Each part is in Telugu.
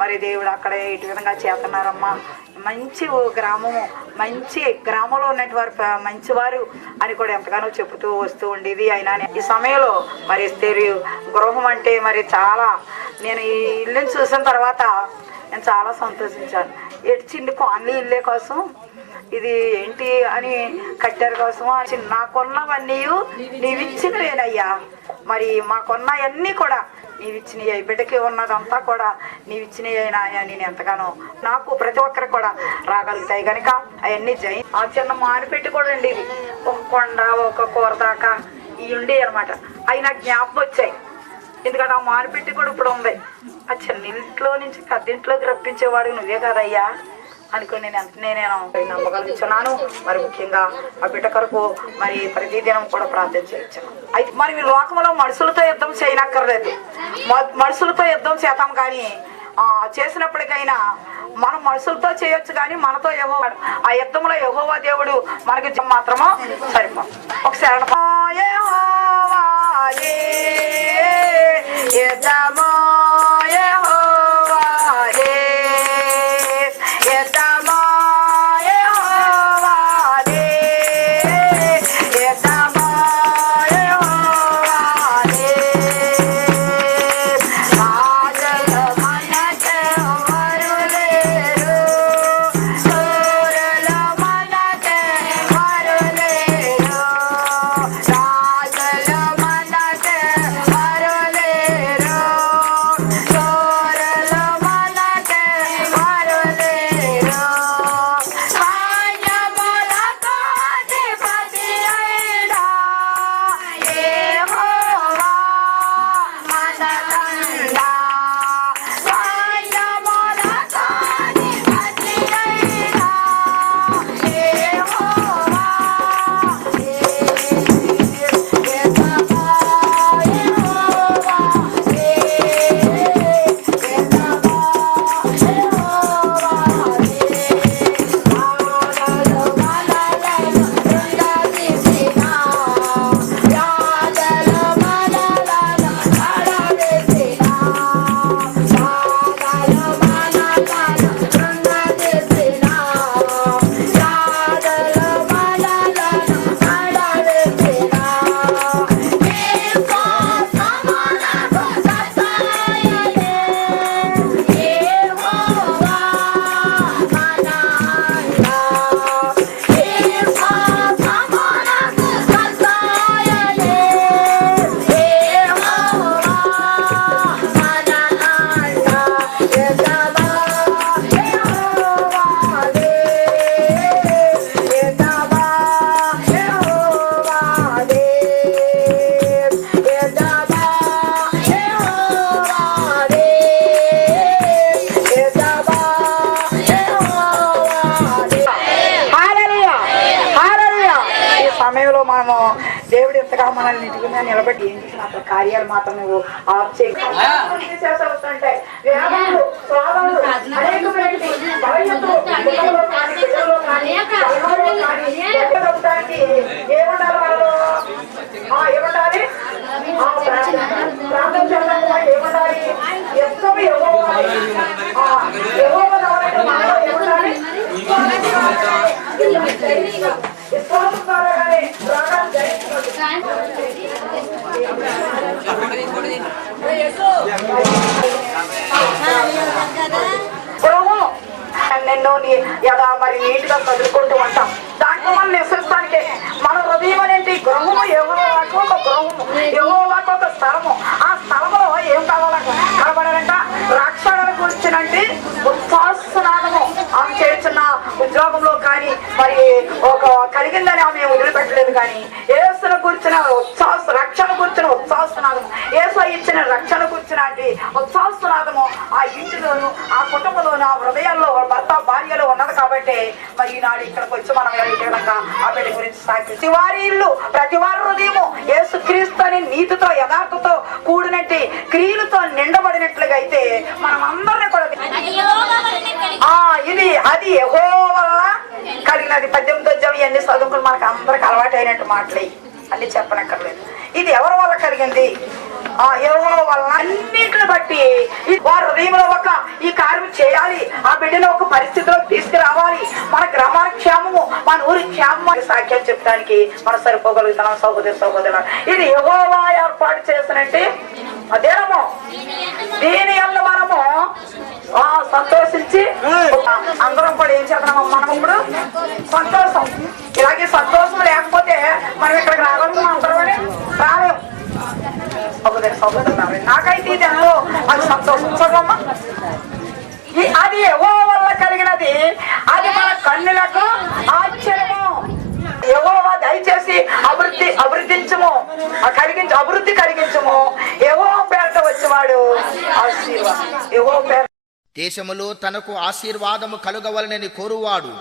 మరి దేవుడు అక్కడ ఇటు విధంగా చేస్తున్నారమ్మా. మంచి గ్రామము, మంచి గ్రామంలో ఉన్నటువంటి మంచివారు అని కూడా ఎంతగానో చెబుతూ వస్తూ ఉండేది. అయినా ఈ సమయంలో మరి ఎస్తేరు గృహం అంటే మరి చాలా, నేను ఈ ఇల్లుని చూసిన తర్వాత నేను చాలా సంతోషించాను. చిన్న కాలనీ ఇల్లే కోసం ఇది ఏంటి అని కట్టారు కోసం, నాకున్నవన్నీ నీవిచ్చినవేనయ్యా, మరి మాకున్నవన్నీ కూడా నీవిచ్చినవి, బిడ్డకి ఉన్నదంతా కూడా నీవిచ్చినవి అయినా నేను ఎంతగానో, నాకు ప్రతి ఒక్కరికి కూడా రాగలుగుతాయి కనుక అవన్నీ ఆ చిన్న మానిపెట్టి కూడా ఉండేది, ఒక కొండ ఒక కూర దాకా ఇవి ఉండేవి అనమాట. అవి నాకు జ్ఞాపకం వచ్చాయి. ఎందుకంటే ఆ మానిపెట్టి కూడా ఇప్పుడు ఉంది. ఆ చిన్న ఇంట్లో నుంచి పెద్దింట్లోకి రప్పించేవాడు నువ్వే కదయ్యా అనుకుని నేను నమ్మగలుగుతున్నాను. మరి ముఖ్యంగా ఆ బిడ్డ కొరకు మరి ప్రతిదినం కూడా ప్రార్థన చేయొచ్చాను. అయితే మరి మీ లోకంలో మనుషులతో యుద్ధం చేయనక్కర్లేదు, మనుషులతో యుద్ధం చేద్దాం కానీ చేసినప్పటికైనా మనం మనుషులతో చేయొచ్చు కానీ మనతో యెహోవా, ఆ యుద్ధంలో యెహోవా దేవుడు మనకి మాత్రమో సరిపో. ఒకసారి సమయంలో మనము దేవుడు ఎంతగా మనల్ని ఇంటి మీద నిలబెట్టి ఏం చేసిన కార్యాలు మాత్రం నువ్వు ఆఫ్ చేస్తుంటే ఏముండాలి మనలో, ఏముండాలి ప్రార్థన చేయడానికి ఏముండాలి, ఎన్నో ఎలా మరి నీట్గా చదువుకుంటూ ఉంటాం. దాంట్లో మనం నివసిస్తానికి మన హృదయం అనేది గృహము, యెహోవాకు ఒక గృహము, యెహోవాకు ఒక స్థలము. ఆ స్థలంలో ఏం కావాలంట కనబడాలంట, రక్షణ గురించినంటే ఉత్సాహనాదము. ఆమె చేస్తున్న ఉద్యోగంలో కానీ మరి ఒక కలిగిందని ఆమె వదిలిపెట్టలేదు, కానీ యేసును గురించిన రక్షణ గురించిన ఉత్సాహనాదము, యేసు ఇచ్చిన రక్షణ గురించిన ఉత్సాహనాదము ఆ ఇంటిలోను ఆ కుటుంబంలోను ఆ హృదయాల్లో భర్త భార్యలో ఉన్నది. కాబట్టి మరి ఈనాడు ఇక్కడికి వచ్చి మనం విధంగా ఆ బిడ్డ గురించి సాక్షి వారి ఇల్లు ప్రతి వారి హృదయము యేసు క్రీస్తు అని నీతితో యథార్థతో కూడినట్టు క్రియలతో నిండబడినట్లుగా అయితే మనం అందరినీ కూడా ఇది అది యెహోవా వల్ల కలిగినది. 18వ అధ్యాయం ఇవన్నీ చదువుకుని మనకు అందరికి అలవాటు అయినట్టు మాటలే అన్ని చెప్పనక్కర్లేదు. ఇది ఎవరి వల్ల కలిగింది? యెహోవా వల్ల. అన్నిటిని బట్టి వారి హృదయంలో ఒక ఈ కార్యం పరిస్థితిలో తీసుకురావాలి. మన గ్రామాల క్షేమము, మన ఊరి క్షేమము సాక్ష్యం చెప్పడానికి మనం సరిపోగలుగుతున్నాం. సహోదరు ఇది యెహోవా ఏర్పాటు చేసినట్టే అదేనము. దీని వల్ల మనము సంతోషించి అందరం కూడా ఏం చేస్తున్నాము, మనం ఇప్పుడు సంతోషం. ఇలాగే సంతోషం లేకపోతే మనం ఇక్కడికి రాగలం, అందరం రాలేము. సహోదరు నాకైతే ఇది ఎంతో అది సంతోషం. చదవమ్మా. అది యెహోవా వల్ల కలిగినది, అది మన కన్నులకు ఆశ్చర్యము. యెహోవా దయచేసి అభివృద్ధించము, అభివృద్ధి కలిగించము. యెహోవా పేరట వచ్చేవాడు ఆశీర్వాదం. యెహోవా పేర దేశములో తనకు ఆశీర్వాదము కలుగవలనని కోరువాడు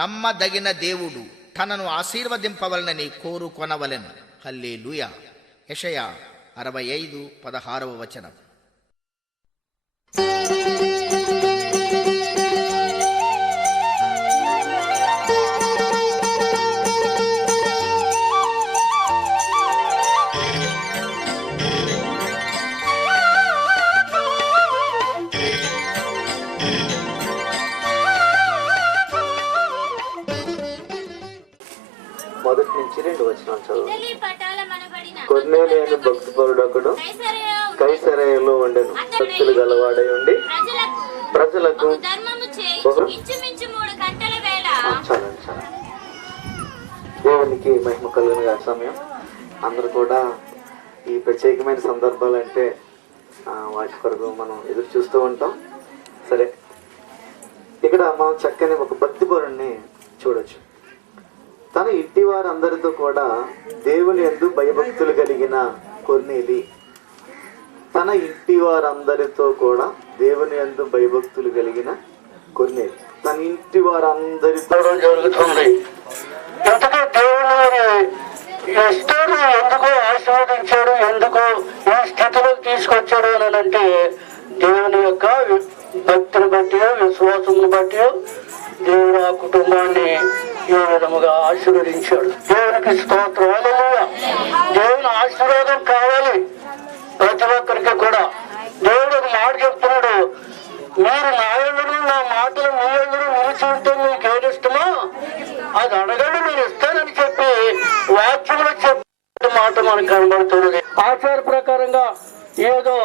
నమ్మదగిన దేవుడు తనను ఆశీర్వదింపవలనని కోరుకొనవలెను. హల్లెలూయా. యెషయా 65:16. మొదటి నుంచి 2 వచనాలు చదువు. కొర్నేలియను భక్తిపరుడొకడు కైసరయలో ఉండెను. భక్తులు గలవాడై ఉండి ప్రజలకు దేవునికి మహిమ కలుగును సమయం. అందరూ కూడా ఈ ప్రత్యేకమైన సందర్భాలు అంటే వాటి కొరకు మనం ఎదురు చూస్తూ ఉంటాం. సరే, ఇక్కడ మనం చక్కని ఒక భక్తిపరుణ్ణి చూడొచ్చు. తన ఇంటి వారందరితో కూడా దేవుని యందు భయభక్తులు కలిగిన కొర్నేలి. తన ఇంటి వారందరితో కూడా దేవుని యందు భయభక్తులు కలిగిన కొర్నేలి తన ఇంటి వారందరితో జరుగుతుంది. దేవుడు ఎందుకు ఆశీర్వదించాడు, ఎందుకు ఈ స్థితిలోకి తీసుకొచ్చాడు అని అంటే దేవుని యొక్క భక్తిని బట్టి, విశ్వాసమును బట్టి దేవుడు ఆ కుటుంబాన్ని ఈ విధముగా ఆశీర్వదించాడు. దేవునికి స్తోత్రం. హల్లెలూయా. దేవుని ఆశీర్వాదం కావాలి ప్రతి ఒక్కరికి కూడా. దేవుడు ఒక మాట చెప్తున్నాడు, మీరు నా ఎదురు నా మాటలు మీ ఎదురు నిలిచి ఉంటే మీకు ఏది ఇష్టమో అది అడగండి, నేను ఇస్తానని చెప్పి వాక్యంలో చెప్పే మాట మనకు కనబడుతున్నది. ఆచార ప్రకారంగా ఏదో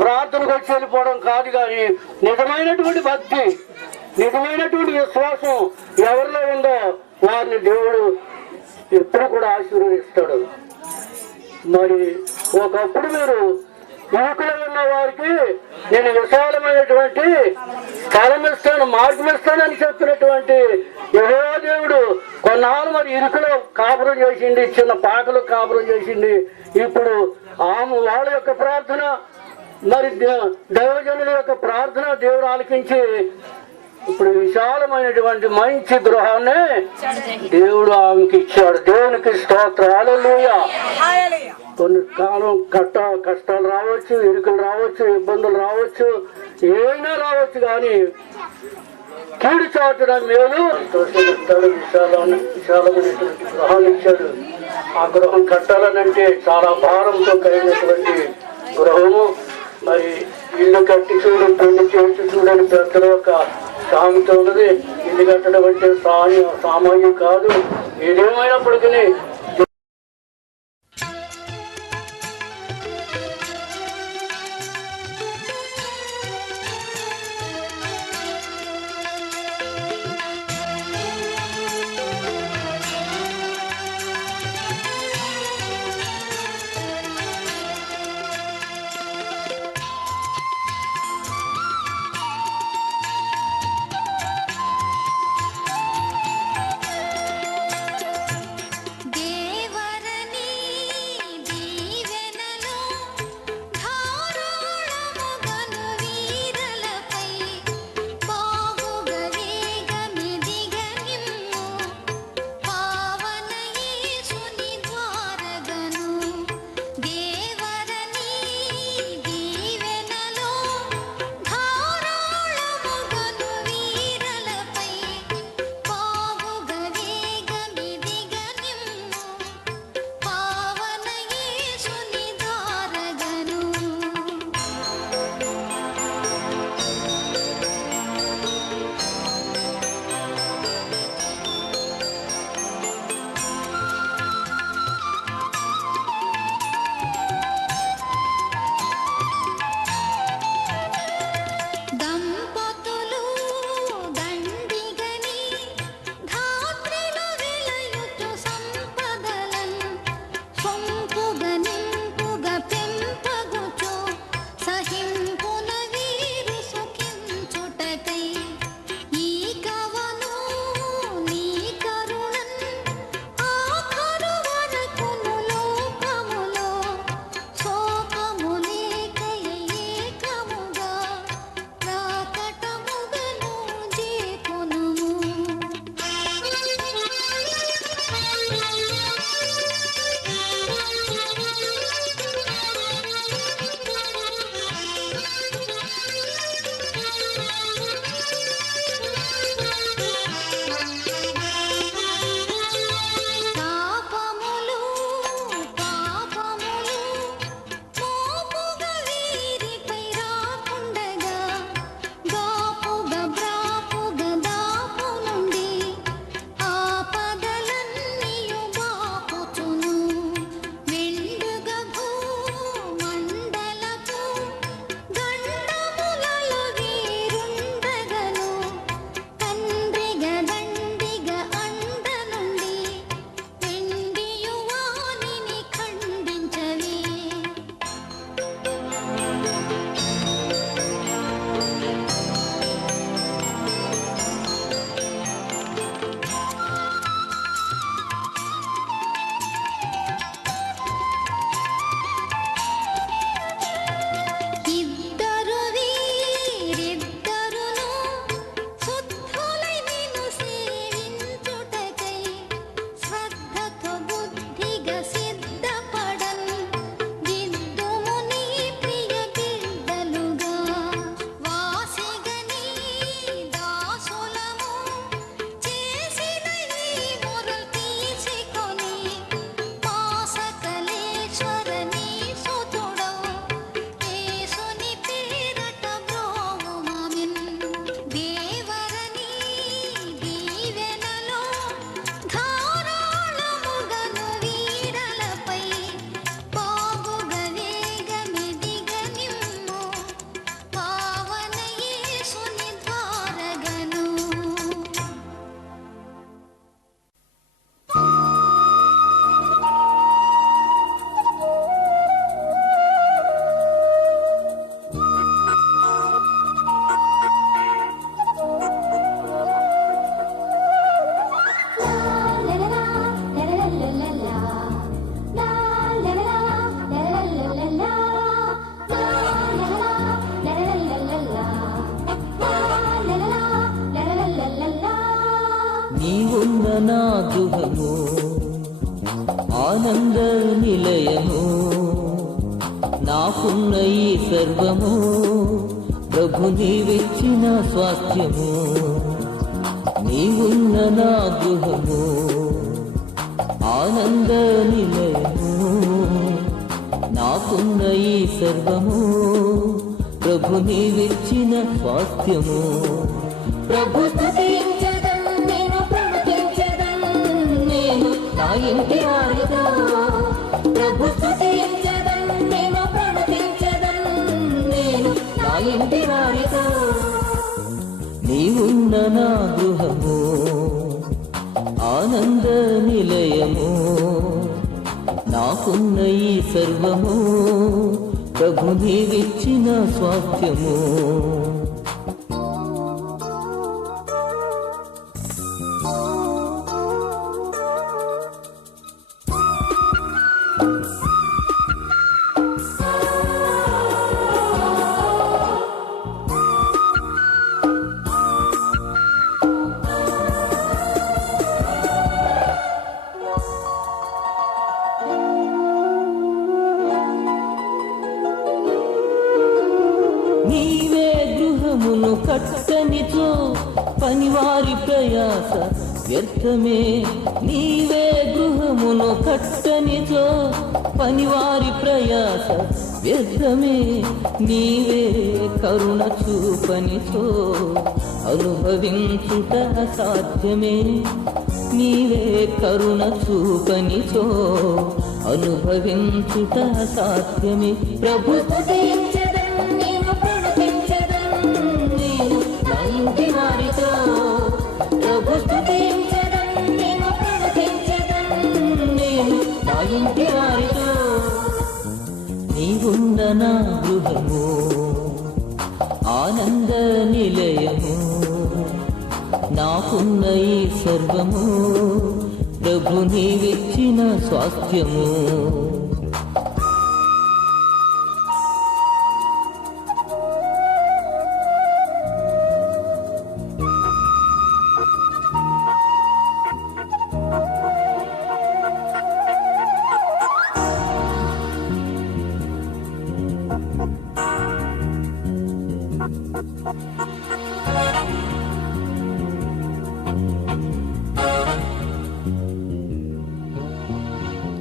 ప్రార్థనకు వచ్చి వెళ్ళిపోవడం కాదు, కానీ నిజమైనటువంటి భక్తి, నిజమైనటువంటి విశ్వాసం ఎవరిలో ఉందో వారిని దేవుడు ఎప్పుడు కూడా ఆశీర్వదిస్తాడు. మరి ఒకప్పుడు మీరు యువకులు ఉన్న వారికి నేను విశాలమైనటువంటి స్థలం ఇస్తాను, మార్గం ఇస్తానని చెప్పినటువంటి యెహోవా దేవుడు కొన్నాళ్ళు మరి ఇరుకులో కాపురం చేసింది, చిన్న పాకలు కాపురం చేసింది. ఇప్పుడు వాళ్ళ యొక్క ప్రార్థన, మరి దైవజనుల యొక్క ప్రార్థన దేవుడు ఆలకించి ఇప్పుడు విశాలమైనటువంటి మంచి గృహాన్ని దేవుడు ఆమెకి ఇచ్చాడు. దేవునికి స్తోత్రం. హల్లెలూయా. కొన్ని కాలం కష్టాలు రావచ్చు, ఇరుకులు రావచ్చు, ఇబ్బందులు రావచ్చు, ఏమైనా రావచ్చు, కానీ కీడు చాటున మేలు ఇస్తాడు. విశాలమైనటువంటి గృహాలు ఇచ్చాడు. ఆ గృహం కట్టాలనంటే చాలా భారంతో కలిగినటువంటి గృహము. మరి ఇల్లు కట్టి చూడు, పెళ్లి చేసి చూడని పెద్దల యొక్క సామెత ఉన్నది. ఇల్లు కట్టడం అంటే సామాన్యం కాదు. ఏదేమైనప్పటికీ దే నా గృహము ఆనంద నిలయము, నాకున్న ఈ సర్వము ప్రభు నీవిచ్చిన స్వాస్థ్యము. నీవున్న నా గృహము ఆనంద నిలయము, నాకున్న ఈ సర్వము ప్రభు నీవిచ్చిన స్వాస్థ్యము. ప్రభు స్తుతించెదన్, నేను ప్రకటించెదన్, నేను నా ఇంటి వారితో. ప్రభు స్తుతించెదన్, నేను ప్రకటించెదన్, నేను నా ఇంటి వారితో. నీవున్న నా గృహము ఆనంద నిలయము, నాకున్న ఈ సర్వము ప్రభు నీవిచ్చిన స్వాస్థ్యము. నీవే గృహమును కట్టనిచో పనివారి ప్రయాస వ్యర్థమే. నీవే గృహమును కట్టనిచో పనివారి ప్రయాస వ్యర్థమే. నీవే కరుణ చూపనిచో అనుభవించుట అసాధ్యమే. నీవే కరుణ చూపనిచో అనుభవించుట అసాధ్యమే. ప్రభు స్తుతించెదన్, నేను ప్రకటించెదన్, నేను నా ఇంటి వారితో. ప్రభు స్తుతించెదన్, నేను ప్రకటించెదన్, నేను నా ఇంటి వారితో. నీవున్న నా గృహము ఆనంద నిలయము, నాకున్న ఈ సర్వము ప్రభు నీవిచ్చిన స్వాస్థ్యము.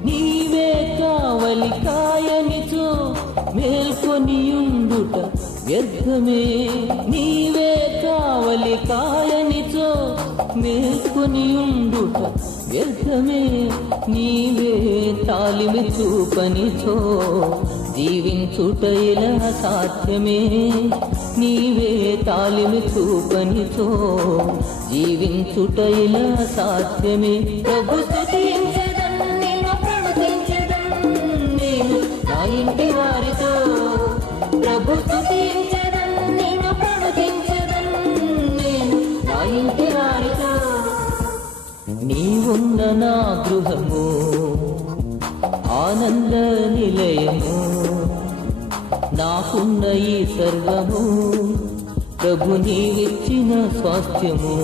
నీవే కావలి కాయనిచో మేల్కొనియుండుట వ్యర్థమే. నీవే కావలి కాయనిచో మేల్కొనియుండుట వ్యర్థమే. నీవే తాలిమి చూపనిచో జీవించుట ఇలా సాధ్యమే. నీవే తాలిమి చూపనిచో జీవించుట ఇలా సాధ్యమే. ప్రభు స్తుతించెదన్, నేను ప్రకటించెదన్, నేను నా ఇంటి వారితో. ప్రభు స్తుతించెదన్, నేను ప్రకటించెదన్, నేను నా ఇంటి వారితో. నీవున్న నా గృహము ఆనంద నిలయము, నాకున్న ఈ సర్వము ప్రభు నీవిచ్చిన స్వాస్థ్యము.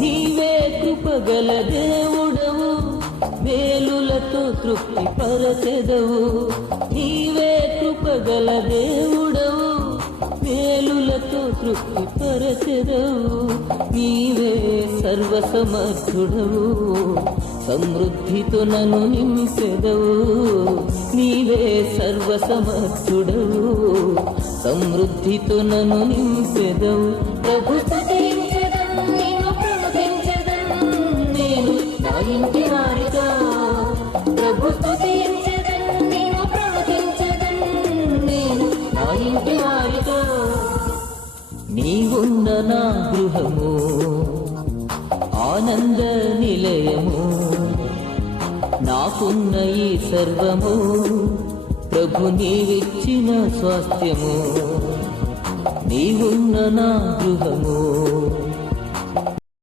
నీవే కృపగల దేవుడవు, మేలులతో తృప్తి పరచెదవు. నీవే కృపగల దేవుడవు, మేలులతో తృప్తి పరచెదవు. నీవే సర్వసమర్థుడవు, సమృద్ధితో నన్ను నింపెదవు. నీవే సర్వసమర్థుడవు, సమృద్ధితో నన్ను నింపెదవు. ప్రభు స్తుతించెదన్, నేను ప్రకటించెదన్, నేను నా ఇంటి వారితో. ప్రభు స్తుతించెదన్, నేను ప్రకటించెదన్, నేను నా ఇంటి వారితో. నీవున్న నా గృహము ఆనంద నిలయము, నాకున్న ఈ సర్వము ప్రభు నీవిచ్చిన స్వాస్థ్యము, నీవున్న నా గృహము